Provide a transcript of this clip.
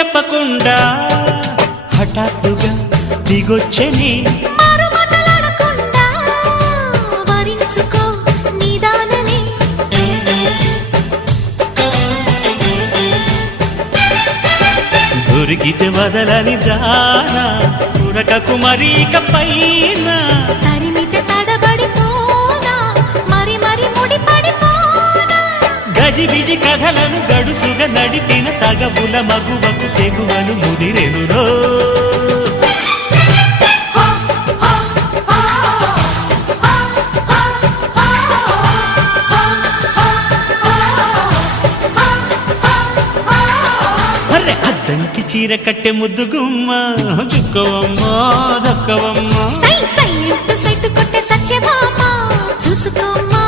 చెప్పకుండా హఠాత్తుగా దిగొచ్చని దొరికితే వదలని దానా ఉరకకు మరీక పైన తరిమితే తడబడిపోనా మరి మరి ముడిపడిపోనా గజిబిజి కథలను గడుసుగా నడిపిన తగబుల మగువకు తెగువను ముదిరెనురో అద్దంకి చీర కట్టె ముద్దు గుమ్మ చుక్కవమ్మా దక్కవమ్మా సై సై సైటు కొట్టే సత్యభామ చూసుకోమ్మా